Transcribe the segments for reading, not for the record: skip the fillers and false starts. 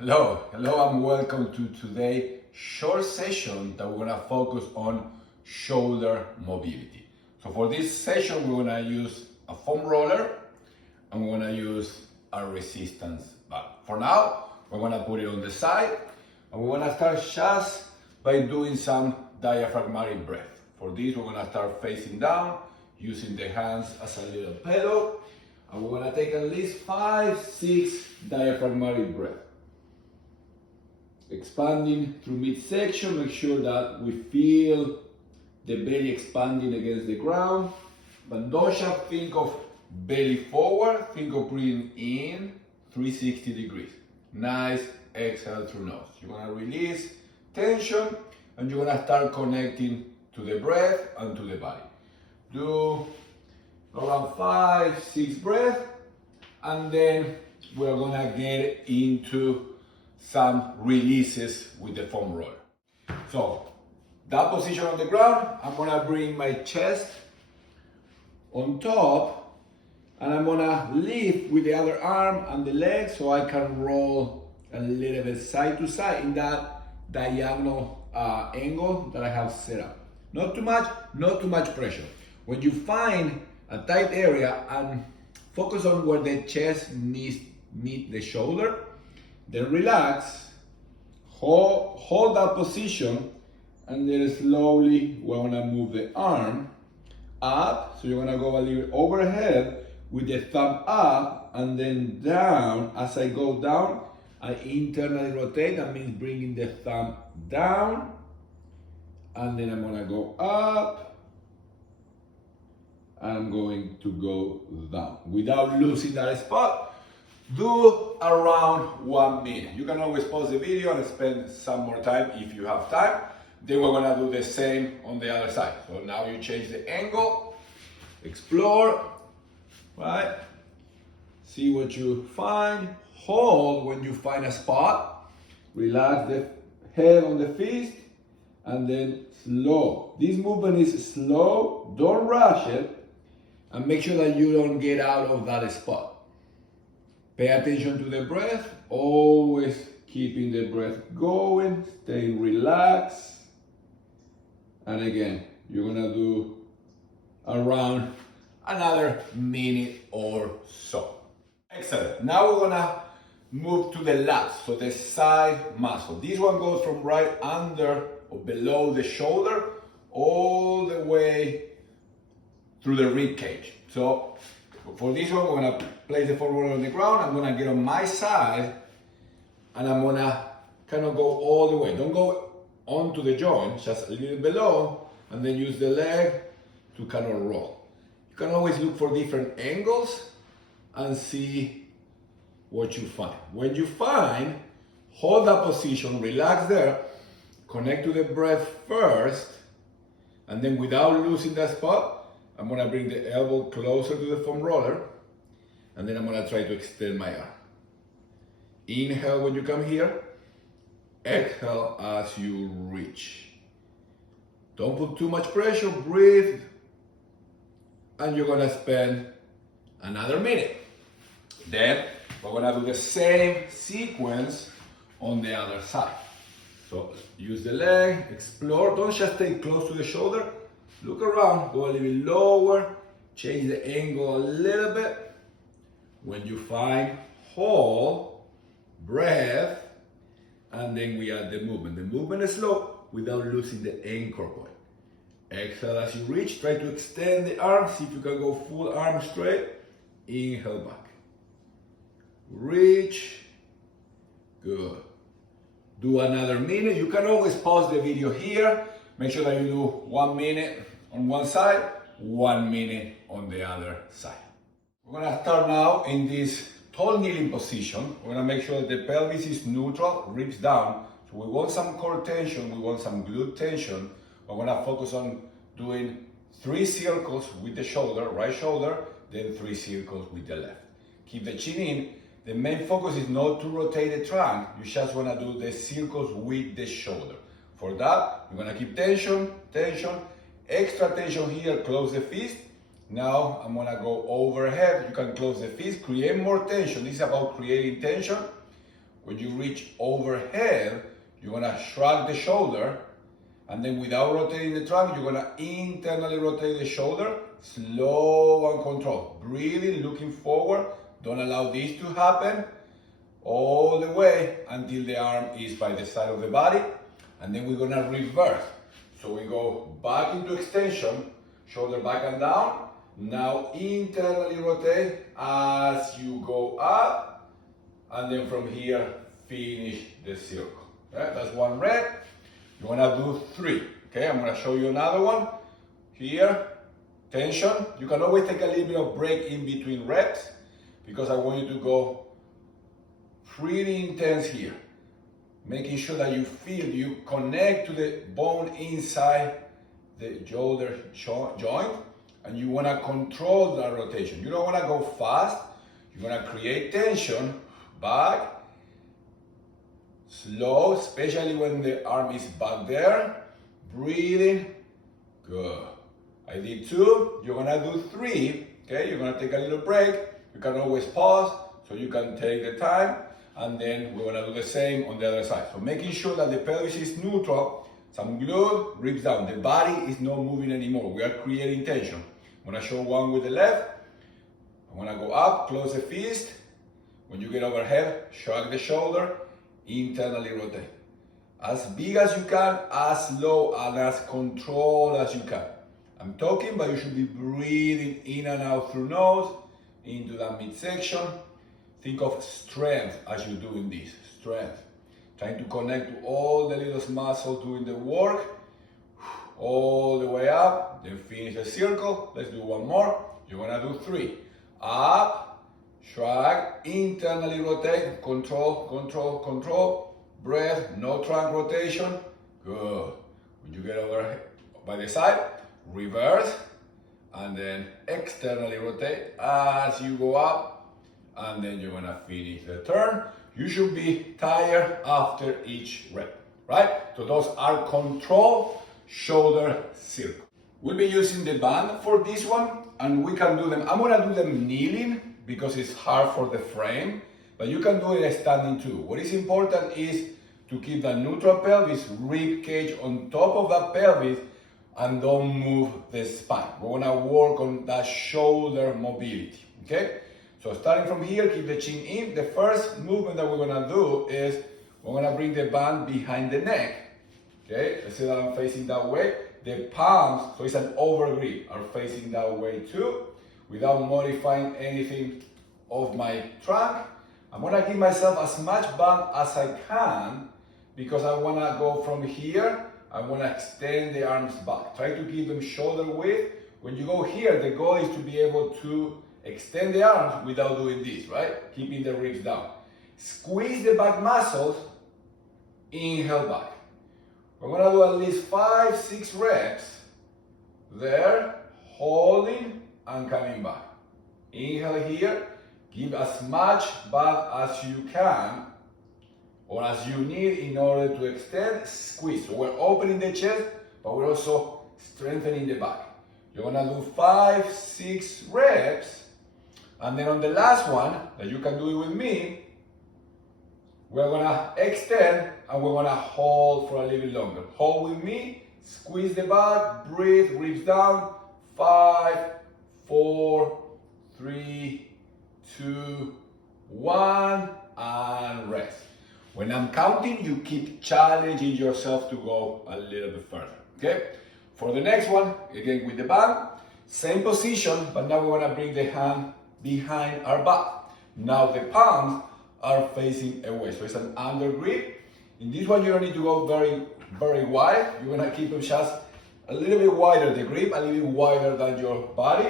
Hello, and welcome to today's short session that we're gonna focus on shoulder mobility. So for this session, we're gonna use a foam roller and we're gonna use a resistance band. For now, we're gonna put it on the side and we're gonna start just by doing some diaphragmatic breath. For this, we're gonna start facing down, using the hands as a little pillow, and we're gonna take at least 5-6 diaphragmatic breaths. Expanding through midsection, make sure that we feel the belly expanding against the ground. But don't just think of belly forward, think of breathing in 360 degrees. Nice exhale through nose. You're gonna release tension and you're gonna start connecting to the breath and to the body. Do around 5-6 breaths and then we're gonna get into some releases with the foam roller. So that position on the ground, I'm gonna bring my chest on top and I'm gonna lift with the other arm and the leg so I can roll a little bit side to side in that diagonal angle that I have set up. Not too much pressure. When you find a tight area and focus on where the chest meet the shoulder, then relax, hold that position, and then slowly we're gonna move the arm up. So you're gonna go a little overhead with the thumb up and then down. As I go down, I internally rotate. That means bringing the thumb down, and then I'm gonna go up. I'm going to go down without losing that spot. Do around 1 minute. You can always pause the video and spend some more time if you have time. Then we're gonna do the same on the other side. So now you change the angle, explore, right? See what you find. Hold when you find a spot. Relax the head on the fist and then slow. This movement is slow, don't rush it, and make sure that you don't get out of that spot. Pay attention to the breath, always keeping the breath going, staying relaxed. And again, you're gonna do around another minute or so. Excellent. Now we're gonna move to the lats, so the side muscle. This one goes from right under or below the shoulder all the way through the rib cage. So for this one, we're gonna place the foam roller on the ground. I'm gonna get on my side and I'm gonna kind of go all the way. Don't go onto the joint, just a little below, and then use the leg to kind of roll. You can always look for different angles and see what you find. When you find, hold that position, relax there, connect to the breath first, and then without losing that spot, I'm gonna bring the elbow closer to the foam roller, and then I'm gonna try to extend my arm. Inhale when you come here, exhale as you reach. Don't put too much pressure, breathe, and you're gonna spend another minute. Then we're gonna do the same sequence on the other side. So use the leg, explore, don't just stay close to the shoulder. Look around, go a little bit lower, change the angle a little bit. When you find, hold, breath, and then we add the movement. The movement is slow without losing the anchor point. Exhale as you reach, try to extend the arm, see if you can go full arm straight. Inhale back. Reach, good. Do another minute. You can always pause the video here. Make sure that you do 1 minute on one side, 1 minute on the other side. We're gonna start now in this tall kneeling position. We're gonna make sure that the pelvis is neutral, ribs down. So we want some core tension, we want some glute tension. We're gonna focus on doing 3 circles with the shoulder, right shoulder, then 3 circles with the left. Keep the chin in. The main focus is not to rotate the trunk. You just wanna do the circles with the shoulder. For that, you're gonna keep tension, extra tension here, close the fist. Now I'm gonna go overhead. You can close the fist, create more tension. This is about creating tension. when you reach overhead, you're gonna shrug the shoulder, and then without rotating the trunk, you're gonna internally rotate the shoulder, slow and controlled. Breathing, looking forward. Don't allow this to happen all the way until the arm is by the side of the body. And then we're gonna reverse. So we go back into extension, shoulder back and down. Now internally rotate as you go up, and then from here, finish the circle. Okay? That's one rep. You wanna do 3. Okay, I'm gonna show you another one. Here, tension. You can always take a little bit of break in between reps because I want you to go pretty intense here. Making sure that you feel, you connect to the bone inside the shoulder joint, and you wanna control that rotation. You don't wanna go fast. You wanna create tension, back, slow, especially when the arm is back there. Breathing, good. I did 2, you're gonna do 3, okay? You're gonna take a little break. You can always pause, so you can take the time, and then we're gonna do the same on the other side. So making sure that the pelvis is neutral, some glute, ribs down. The body is not moving anymore. We are creating tension. I'm gonna show one with the left. I'm gonna go up, close the fist. When you get overhead, shrug the shoulder, internally rotate. As big as you can, as low and as controlled as you can. I'm talking, but you should be breathing in and out through nose, into that midsection. Think of strength as you're doing this, strength. Trying to connect to all the little muscles doing the work, all the way up, then finish the circle. Let's do one more. You're gonna do 3. Up, shrug, internally rotate, control, control, control. Breath, no trunk rotation. Good. When you get over by the side, reverse, and then externally rotate as you go up, and then you're gonna finish the turn. You should be tired after each rep, right? So those are control shoulder circles. We'll be using the band for this one, and we can do them. I'm gonna do them kneeling because it's hard for the frame, but you can do it standing too. What is important is to keep the neutral pelvis, rib cage on top of that pelvis, and don't move the spine. We're gonna work on that shoulder mobility, okay? So starting from here, keep the chin in. The first movement that we're gonna do is we're gonna bring the band behind the neck, okay? Let's say that I'm facing that way. The palms, so it's an over grip, are facing that way too, without modifying anything of my trunk. I'm gonna give myself as much band as I can because I wanna go from here. I want to extend the arms back. Try to keep them shoulder width. When you go here, the goal is to be able to extend the arms without doing this, right? Keeping the ribs down. Squeeze the back muscles, inhale back. We're going to do at least 5-6 reps there, holding and coming back. Inhale here, give as much back as you can, or as you need in order to extend, squeeze. So we're opening the chest, but we're also strengthening the back. You're gonna do 5-6 reps, and then on the last one, that you can do it with me, we're gonna extend and we're gonna hold for a little bit longer. Hold with me, squeeze the back, breathe, ribs down. 5, 4, 3, 2, 1, and rest. When I'm counting, you keep challenging yourself to go a little bit further, okay? For the next one, again with the band, same position, but now we want to bring the hand behind our back. Now the palms are facing away, so it's an under grip. In this one, you don't need to go very, very wide. You're going to keep them just a little bit wider, the grip, a little bit wider than your body.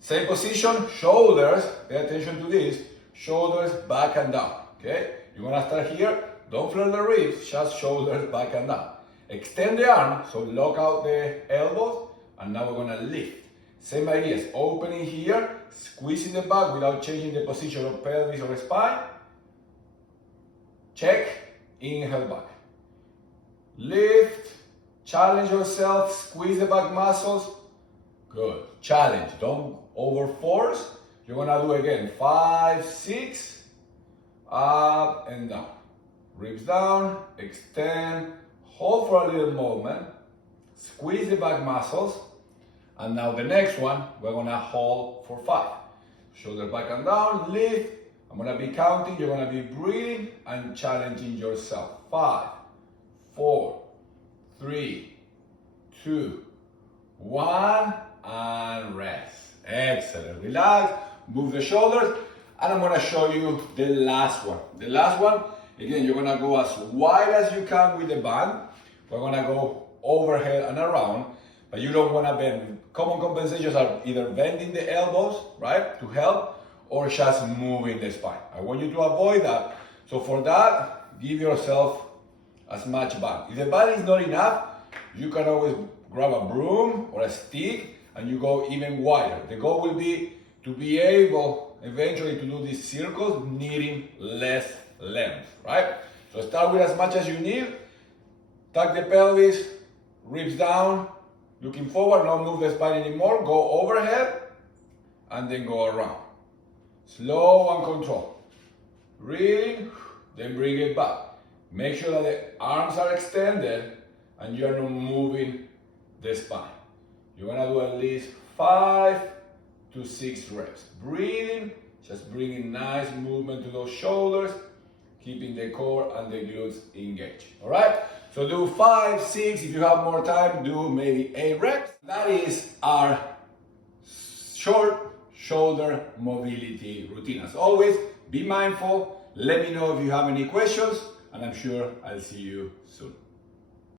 Same position, shoulders, pay attention to this, shoulders back and down. Okay, you're gonna start here, don't flare the ribs, just shoulders back and down. Extend the arm, so lock out the elbows, and now we're gonna lift. Same ideas, opening here, squeezing the back without changing the position of pelvis or spine. Check, inhale back. Lift, challenge yourself, squeeze the back muscles. Good, challenge, don't over force. You're gonna do again 5, 6, up and down. Ribs down, extend, hold for a little moment, squeeze the back muscles, and now the next one, we're gonna hold for 5. Shoulder back and down, lift. I'm gonna be counting, you're gonna be breathing and challenging yourself. 5, 4, 3, 2, 1, and rest. Excellent. Relax, move the shoulders, and I'm gonna show you the last one. The last one, again, you're gonna go as wide as you can with the band. We're gonna go overhead and around, but you don't wanna bend. Common compensations are either bending the elbows, right, to help, or just moving the spine. I want you to avoid that. So for that, give yourself as much band. If the band is not enough, you can always grab a broom or a stick and you go even wider. The goal will be to be able eventually to do these circles needing less length, right? So start with as much as you need. Tuck the pelvis, ribs down, looking forward, don't move the spine anymore. Go overhead and then go around. Slow and control. Breathing, then bring it back. Make sure that the arms are extended and you're not moving the spine. You're gonna do at least 5 to 6 reps. Breathing, just bringing nice movement to those shoulders, keeping the core and the glutes engaged. All right? So do 5, 6. If you have more time, do maybe 8 reps. That is our short shoulder mobility routine. As always, be mindful. Let me know if you have any questions, and I'm sure I'll see you soon.